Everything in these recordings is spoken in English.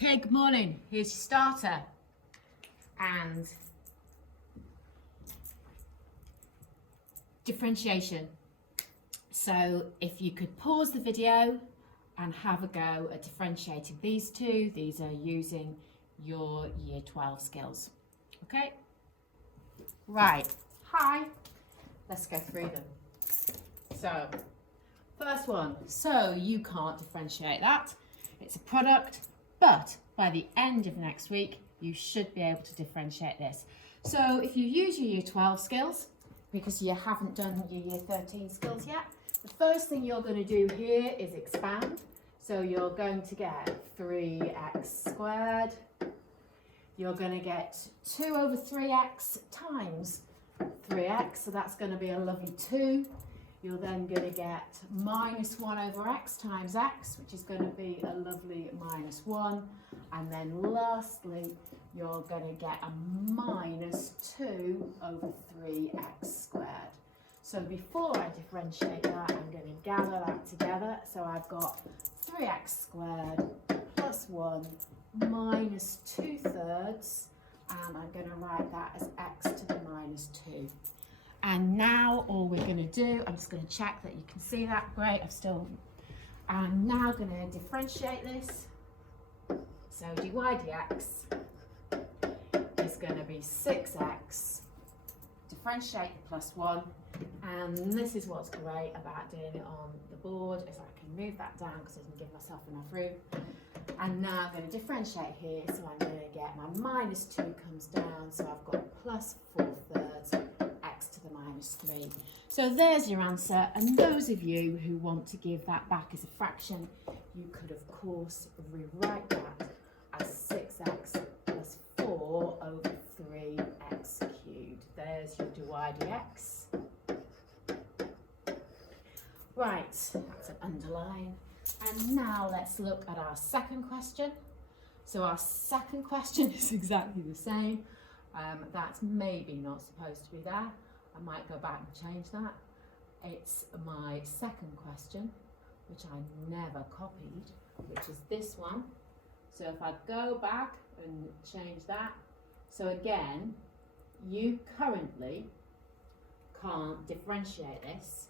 Okay, good morning. Here's your starter and differentiation. So if you could pause the video and have a go at differentiating these two, these are using your year 12 skills. Okay? Right. Hi. Let's go through them. So, first one. So you can't differentiate that. It's a product. But by the end of next week, you should be able to differentiate this. So if you use your year 12 skills, because you haven't done your year 13 skills yet, the first thing you're going to do here is expand. So you're going to get 3x squared. You're going to get 2 over 3x times 3x, so that's going to be a lovely 2. You're then going to get minus 1 over x times x, which is going to be a lovely minus 1. And then lastly, you're going to get a minus 2 over 3x squared. So before I differentiate that, I'm going to gather that together. So I've got 3x squared plus 1 minus 2/3, and I'm going to write that as x to the minus 2. And now all we're going to do, I'm just going to check that you can see that. Great, I'm now going to differentiate this. So dy dx is going to be 6x, differentiate the plus 1, and this is what's great about doing it on the board, is I can move that down because I can give myself enough room. And now I'm going to differentiate here, so I'm going to get my minus 2 comes down, so I've got plus 4/3 x to the minus 3. So there's your answer, and those of you who want to give that back as a fraction, you could of course rewrite that as 6x plus 4 over 3x cubed. There's your dy dx. Right, that's an underline. And now let's look at our second question. So our second question is exactly the same. That's maybe not supposed to be there. I might go back and change that. It's my second question, which I never copied, which is this one. So if I go back and change that, so again, you currently can't differentiate this,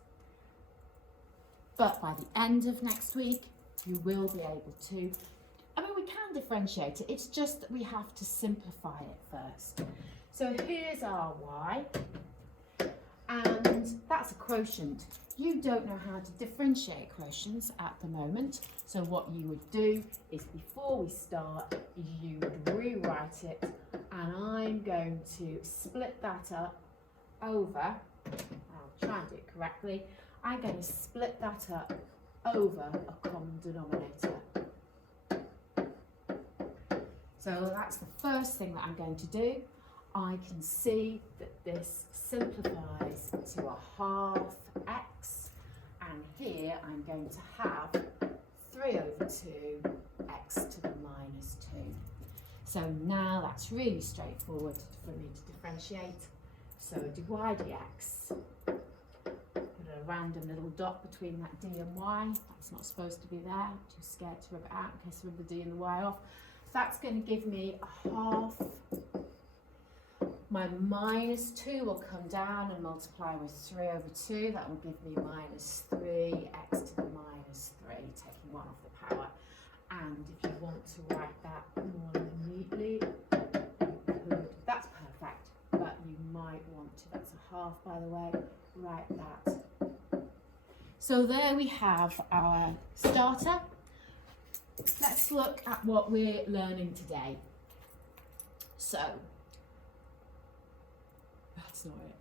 but by the end of next week, you will be able to. I mean, we can differentiate it, it's just that we have to simplify it first. So here's our y, and that's a quotient. You don't know how to differentiate quotients at the moment, so what you would do is before we start, you would rewrite it, and I'm going to split that up over, I'll try and do it correctly, I'm going to split that up over a common denominator. So that's the first thing that I'm going to do. I can see that this simplifies to a half x, and here I'm going to have 3 over 2 x to the minus 2. So now that's really straightforward for me to differentiate. So dy dx, put a random little dot between that d and y. That's not supposed to be there, too scared to rub it out in case I rub the d and the y off. So that's going to give me a half. My minus 2 will come down and multiply with 3 over 2. That will give me minus 3x to the minus 3, taking 1 off the power. And if you want to write that more neatly, you could. That's perfect, but you might want to. That's a half, by the way. Write that. So there we have our starter. Let's look at what we're learning today. So, that's not it.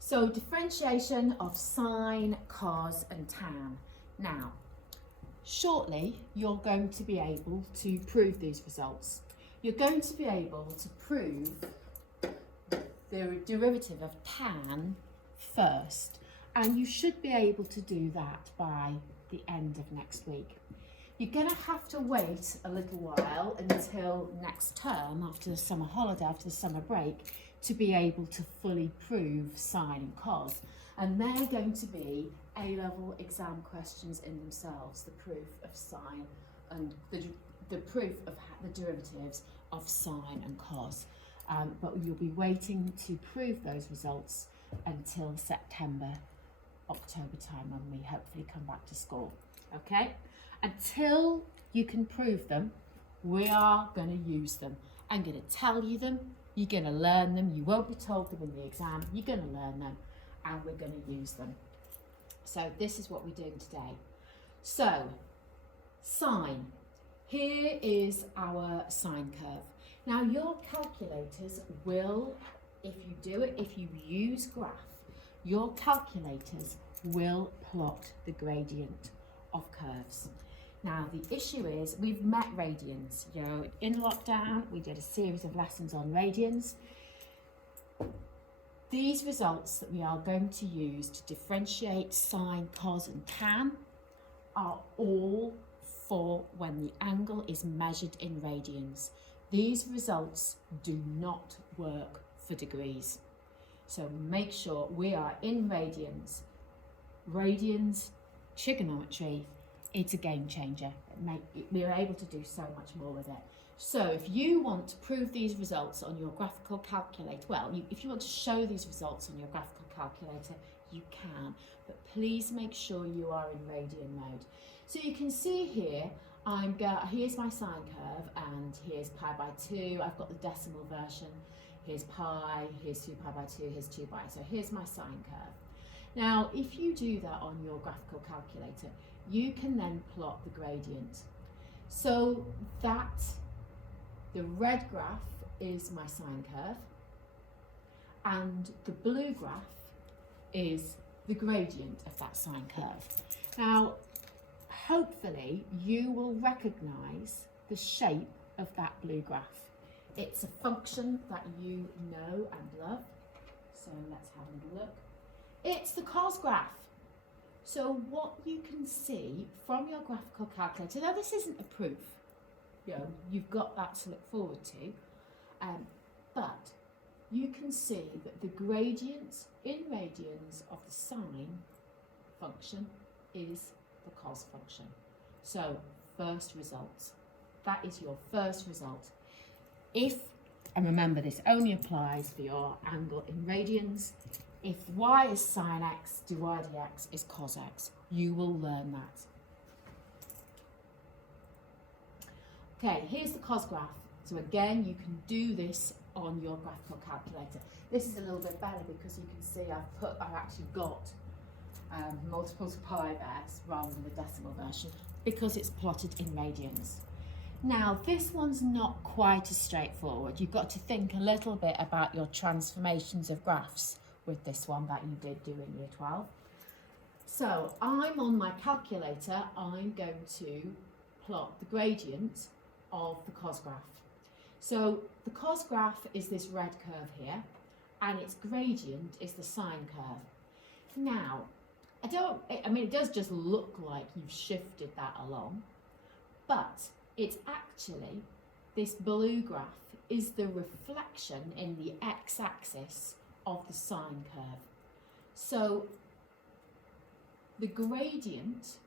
So differentiation of sine, cos and tan. Now, shortly you're going to be able to prove these results. You're going to be able to prove the derivative of tan first, and you should be able to do that by the end of next week. You're going to have to wait a little while until next term, after the summer holiday, after the summer break, to be able to fully prove sine and cos. And they're going to be A-level exam questions in themselves, the proof of sine and the the proof of the derivatives of sine and cos. But you'll be waiting to prove those results until September, October time, when we hopefully come back to school. Okay? Until you can prove them, we are going to use them. I'm going to tell you them, you're going to learn them, you won't be told them in the exam, you're going to learn them, and we're going to use them. So this is what we're doing today. So, sine. Here is our sine curve. Now your calculators will, if you use graph, your calculators will plot the gradient of curves. Now the issue is we've met radians. You know, in lockdown we did a series of lessons on radians. These results that we are going to use to differentiate sine, cos and tan are all for when the angle is measured in radians. These results do not work for degrees. So make sure we are in radians. Radians, trigonometry, it's a game changer. We're able to do so much more with it. So if you want to prove these results on your graphical calculator, if you want to show these results on your graphical calculator, you can, but please make sure you are in Radian mode. So you can see here, here's my sine curve, and here's pi by 2. I've got the decimal version. Here's pi, here's 2 pi by 2, here's 2 pi. So here's my sine curve. Now, if you do that on your graphical calculator, you can then plot the gradient. So the red graph is my sine curve, and the blue graph is the gradient of that sine curve. Now, hopefully you will recognise the shape of that blue graph. It's a function that you know and love. So let's have a look. It's the cos graph. So what you can see from your graphical calculator, now this isn't a proof, you've got that to look forward to, but you can see that the gradient in radians of the sine function is the cos function. So first result, that is your first result. And remember this only applies for your angle in radians, if y is sine x, dy dx is cos x. You will learn that. Okay, here's the cos graph. So again, you can do this on your graphical calculator. This is a little bit better because you can see I've actually got multiples of pi there rather than the decimal version because it's plotted in radians. Now, this one's not quite as straightforward. You've got to think a little bit about your transformations of graphs with this one that you did do in year 12. So I'm on my calculator, I'm going to plot the gradient of the cos graph. So the cos graph is this red curve here, and its gradient is the sine curve. Now, it does just look like you've shifted that along, but it's actually, this blue graph is the reflection in the x-axis of the sine curve. So the gradient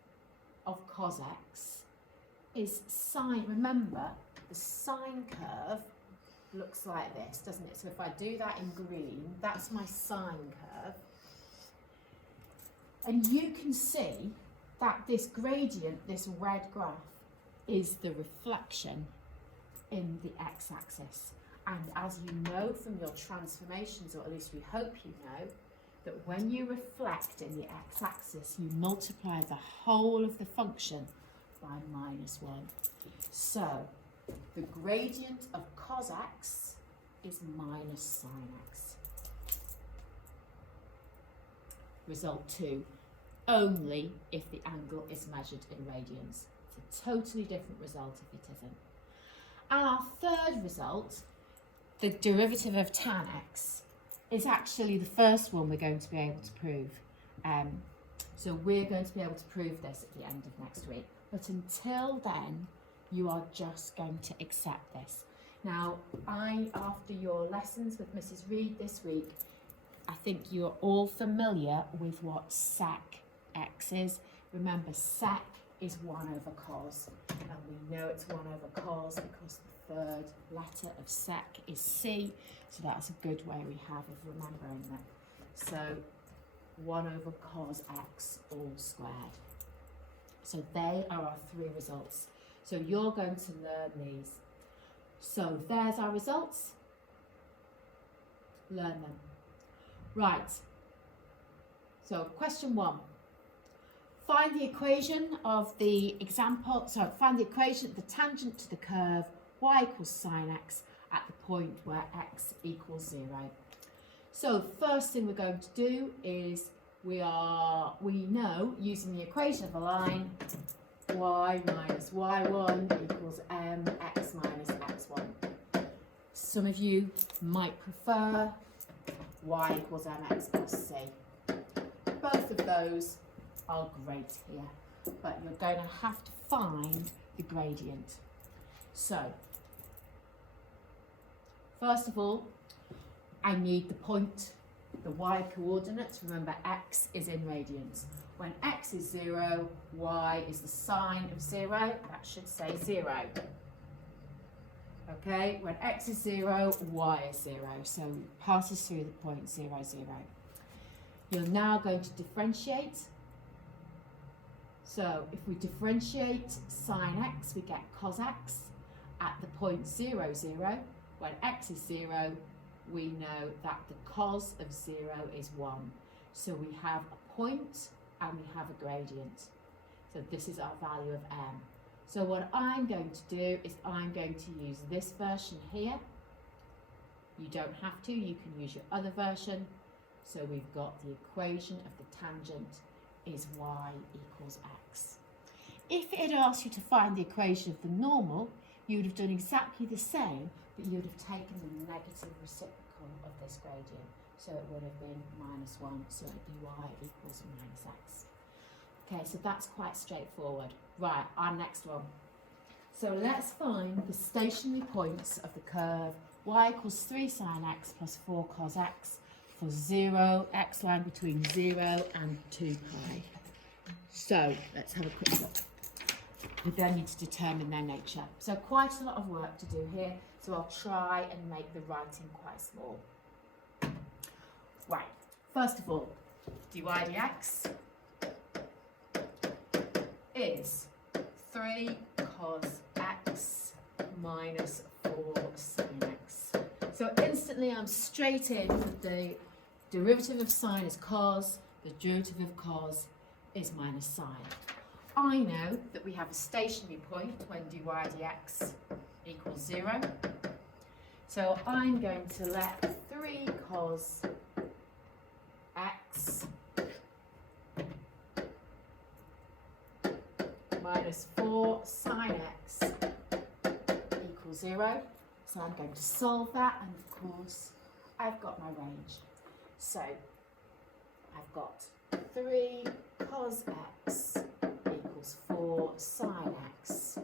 of cos x is sine. Remember, the sine curve looks like this, doesn't it? So if I do that in green, that's my sine curve. And you can see that this gradient, this red graph, is the reflection in the x-axis. And as you know from your transformations, or at least we hope you know, that when you reflect in the x-axis, you multiply the whole of the function by -1. So the gradient of cos x is minus sine x. Result 2, only if the angle is measured in radians. It's a totally different result if it isn't. And our third result, the derivative of tan x, is actually the first one we're going to be able to prove. So we're going to be able to prove this at the end of next week. But until then, you are just going to accept this. Now, after your lessons with Mrs. Reed this week, I think you're all familiar with what sec x is. Remember, sec is 1 over cos. And we know it's 1 over cos because the third letter of sec is C. So that's a good way we have of remembering that. So 1 over cos x all squared. So they are our 3 results. So you're going to learn these. So there's our results. Learn them. Right. So question 1. Find the equation of the find the equation of the tangent to the curve y equals sine x at the point where x equals 0. So first thing we're going to do is we know using the equation of a line y minus y1 equals mx minus x1. Some of you might prefer y equals mx plus c. Both of those are great here, but you're going to have to find the gradient. So, first of all, I need the point, the y coordinate. Remember, x is in radians. When x is 0, y is the sine of 0. That should say 0. Okay, when x is 0, y is 0. So it passes through the point 0, 0. You're now going to differentiate. So if we differentiate sine x, we get cos x at the point 0, 0. When x is 0, we know that the cos of 0 is 1. So we have a point and we have a gradient. So this is our value of m. So what I'm going to do is I'm going to use this version here. You don't have to, you can use your other version. So we've got the equation of the tangent is y equals x. If it had asked you to find the equation of the normal, you would have done exactly the same, but you would have taken the negative reciprocal of this gradient. So it would have been minus 1, so it would be y equals minus x. Okay, so that's quite straightforward. Right, our next one. So let's find the stationary points of the curve y equals 3 sine x plus 4 cos x for 0, x line between 0 and 2 pi. So let's have a quick look. We then need to determine their nature. So quite a lot of work to do here, so I'll try and make the writing quite small. Right, first of all, dy dx is 3 cos x minus 4 sin x. So instantly I'm straight in with the derivative of sine is cos, the derivative of cos is minus sine. I know that we have a stationary point when dy dx equals 0. So I'm going to let 3 cos x minus 4 sine x equals 0. So I'm going to solve that, and of course I've got my range. So I've got 3 cos x equals 4 sine x.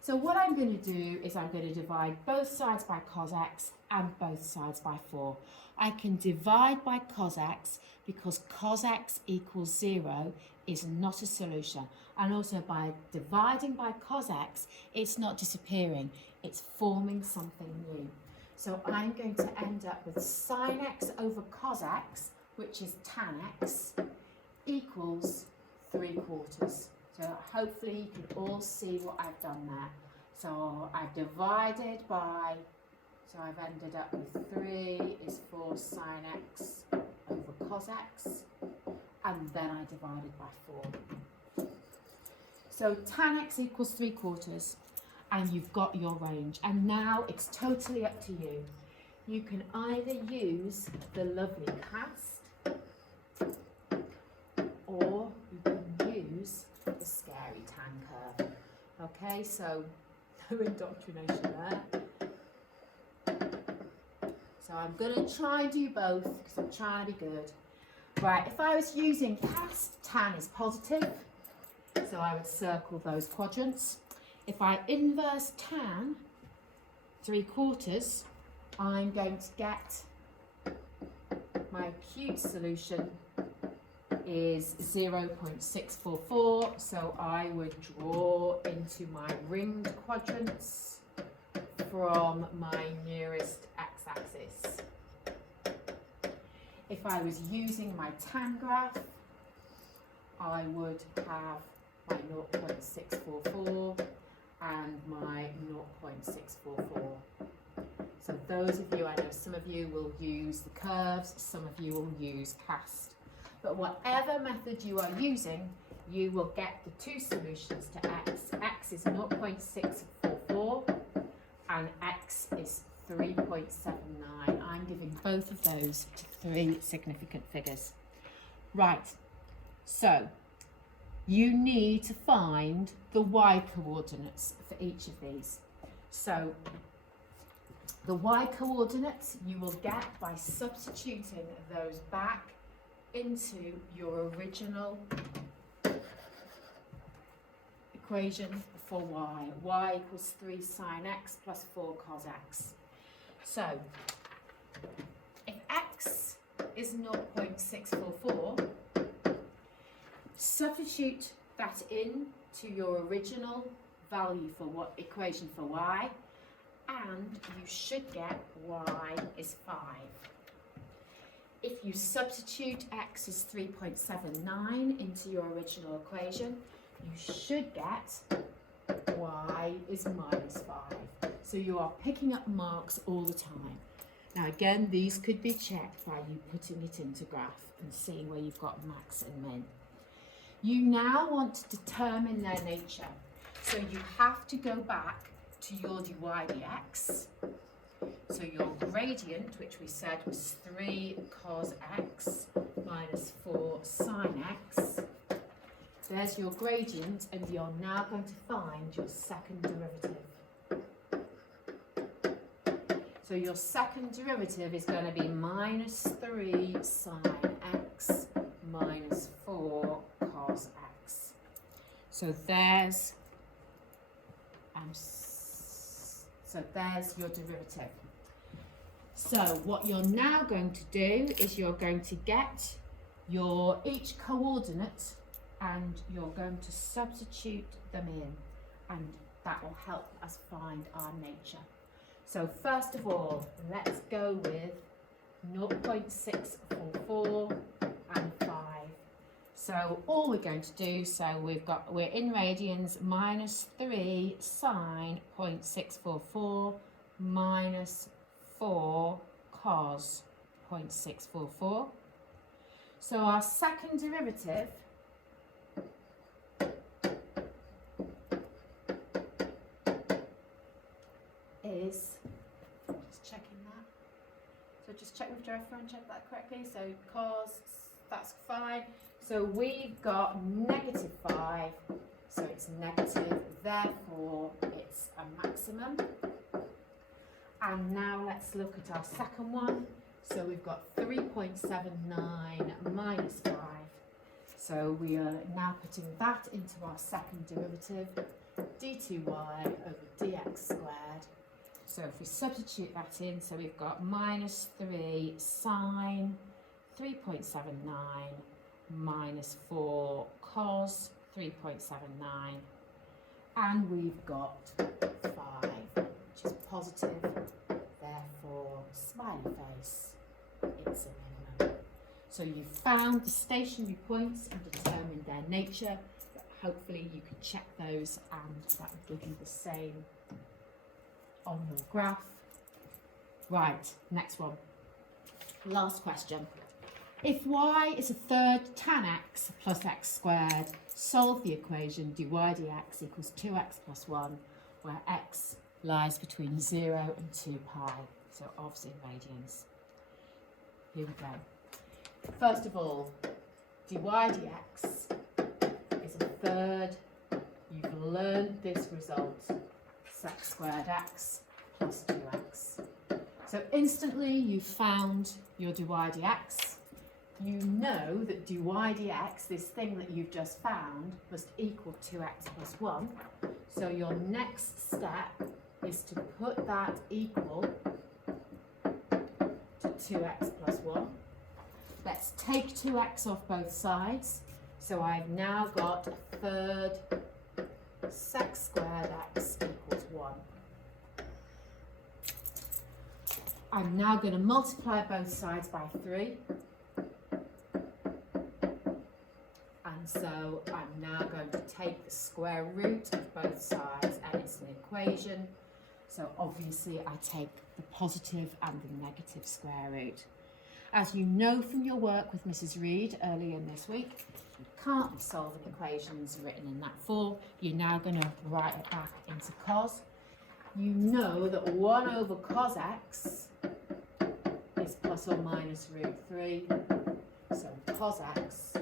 So what I'm going to do is I'm going to divide both sides by cos x and both sides by 4. I can divide by cos x because cos x equals 0 is not a solution. And also by dividing by cos x, it's not disappearing, it's forming something new. So I'm going to end up with sine x over cos x, which is tan x, equals 3/4. So hopefully you can all see what I've done there. So I've divided by, so I've ended up with 3 is 4 sine x over cos x, and then I divided by 4. So tan x equals 3/4, and you've got your range. And now it's totally up to you. You can either use the lovely cast, or you can use the scary tan curve. Okay, so no indoctrination there. So I'm going to try and do both because I'm trying to be good. Right, if I was using cast, tan is positive, so I would circle those quadrants. If I inverse tan 3/4, I'm going to get my acute solution is 0.644, so I would draw into my ringed quadrants from my nearest x-axis. If I was using my tan graph, I would have my 0.644 and my 0.644. So those of you, I know some of you will use the curves, some of you will use cast. But whatever method you are using, you will get the two solutions to x. X is 0.644 and x is 3.79. I'm giving both of those to three significant figures. Right, so you need to find the y coordinates for each of these. So the y coordinates you will get by substituting those back into your original equation for y. Y equals 3 sine x plus 4 cos x. So if x is 0.644, substitute that in to your original value for what equation for y, and you should get y is 5. If you substitute x as 3.79 into your original equation, you should get y is minus 5. So you are picking up marks all the time. Now again, these could be checked by you putting it into graph and seeing where you've got max and min. You now want to determine their nature. So you have to go back to your dy dx. So your gradient, which we said was 3 cos x minus 4 sine x. There's your gradient, and you're now going to find your second derivative. So your second derivative is going to be minus 3 sine x minus 4 cos x. So there's your derivative. So what you're now going to do is you're going to get your each coordinate and you're going to substitute them in, and that will help us find our nature. So first of all, let's go with 0.644 and 5. So all we're going to do, we're in radians, minus 3 sine 0.644 minus 4 cos 0.644. So our second derivative is, just checking that. So just check with Jennifer and check that correctly. So cos, that's fine. So we've got negative 5, so it's negative, therefore it's a maximum. And now let's look at our second one. So we've got 3.79 minus 5. So we are now putting that into our second derivative, d2y over dx squared. So if we substitute that in, so we've got minus 3 sine 3.79 minus 4 cos 3.79, and we've got 5, which is positive, therefore smiley face, it's a minimum. So you've found the stationary points and determined their nature, but hopefully you can check those and that will give you the same on your graph. Right, next one. Last question. If y is a third tan x plus x squared, solve the equation dy dx equals 2x plus 1, where x lies between 0 and 2 pi, so obviously radians. Here we go. First of all, dy dx is a third. You've learned this result, x squared x plus 2x. So instantly you found your dy dx. You know that dy dx, this thing that you've just found, must equal 2x plus 1. So your next step is to put that equal to 2x plus 1. Let's take 2x off both sides. So I've now got a third sec squared x equals 1. I'm now going to multiply both sides by 3. And so I'm now going to take the square root of both sides, and it's an equation. So obviously I take the positive and the negative square root. As you know from your work with Mrs. Reed earlier in this week, you can't be solving equations written in that form. You're now going to write it back into cos. You know that 1 over cos x is plus or minus root 3. So cos x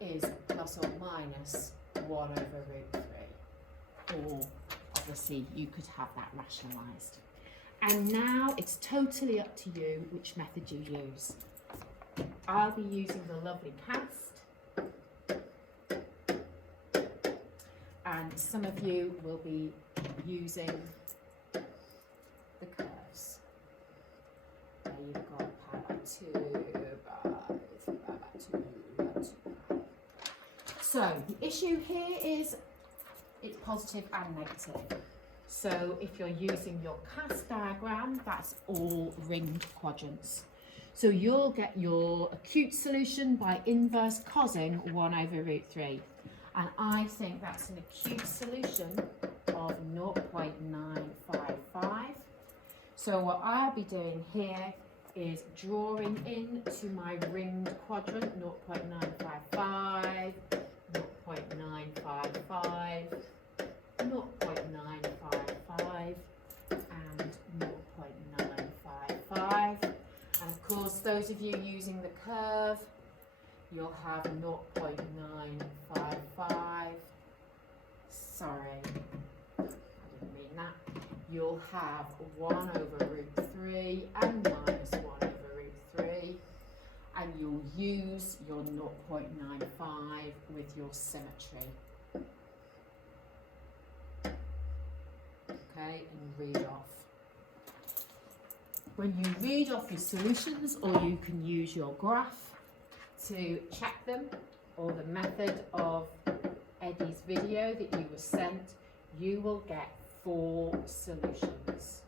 is plus or minus 1 over root 3. Or obviously you could have that rationalised. And now it's totally up to you which method you use. I'll be using the lovely cast, and some of you will be using the curves. There you've got pi by 2, pi by 2, pi by 2. So the issue here is it's positive and negative. So if you're using your cast diagram, that's all ringed quadrants. So you'll get your acute solution by inverse cosing 1 over root 3. And I think that's an acute solution of 0.955. So what I'll be doing here is drawing into my ringed quadrant 0.955, 0.955, 0.955 and 0.955, and of course those of you using the curve, you'll have 0.955, sorry, I didn't mean that, you'll have 1 over root 3 and minus 1 over root 3, and you'll use your 0.95 with your symmetry. Okay, and read off. When you read off your solutions, or you can use your graph to check them, or the method of Eddie's video that you were sent, you will get 4 solutions.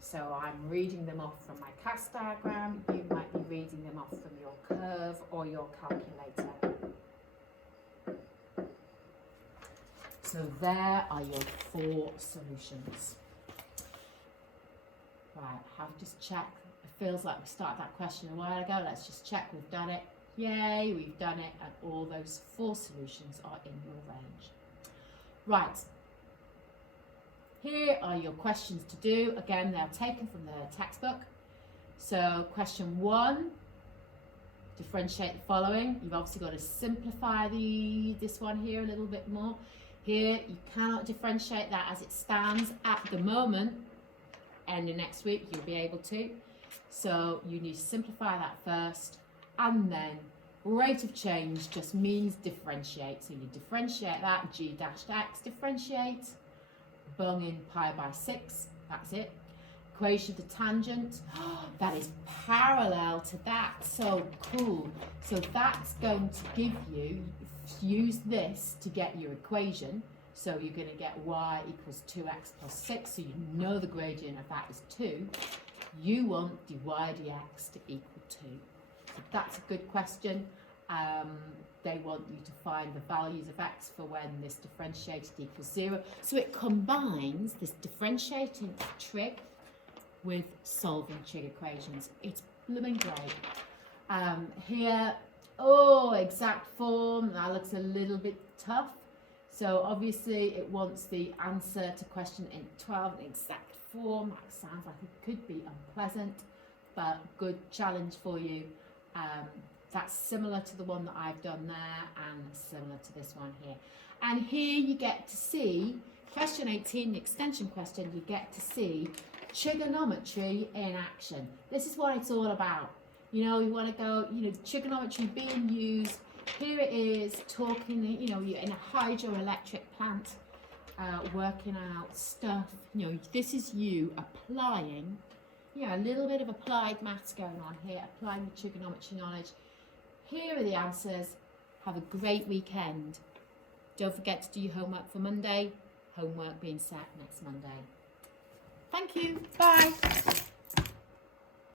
So I'm reading them off from my cast diagram, you might be reading them off from your curve or your calculator. So there are your 4 solutions. Right, have just check. It feels like we started that question a while ago. Let's just check we've done it. Yay, we've done it, and all those 4 solutions are in your range. Right, here are your questions to do. Again, they're taken from the textbook. So question 1, differentiate the following. You've obviously got to simplify this one here a little bit more. Here, you cannot differentiate that as it stands at the moment, and the next week you'll be able to. So you need to simplify that first, and then rate of change just means differentiate. So you differentiate that, g dashed x, differentiate, bung in pi by 6, that's it. Equation of the tangent, that is parallel to that, so cool. So that's going to give you, use this to get your equation. So you're going to get y equals 2x plus 6, so you know the gradient of that is 2. You want dy dx to equal 2. So that's a good question. They want you to find the values of x for when this differentiated equals 0. So it combines this differentiating trig with solving trig equations. It's blooming great. Here, exact form, that looks a little bit tough. So obviously it wants the answer to question 12 in exact form. That sounds like it could be unpleasant, but good challenge for you. That's similar to the one that I've done there, and similar to this one here. And here you get to see, question 18, the extension question, you get to see trigonometry in action. This is what it's all about. You know, you want to go, trigonometry being used. Here it is talking, you're in a hydroelectric plant, working out stuff. This is you applying a little bit of applied maths going on here, applying the trigonometry knowledge. Here are the answers. Have a great weekend. Don't forget to do your homework for Monday. Homework being set next Monday. Thank you. Bye.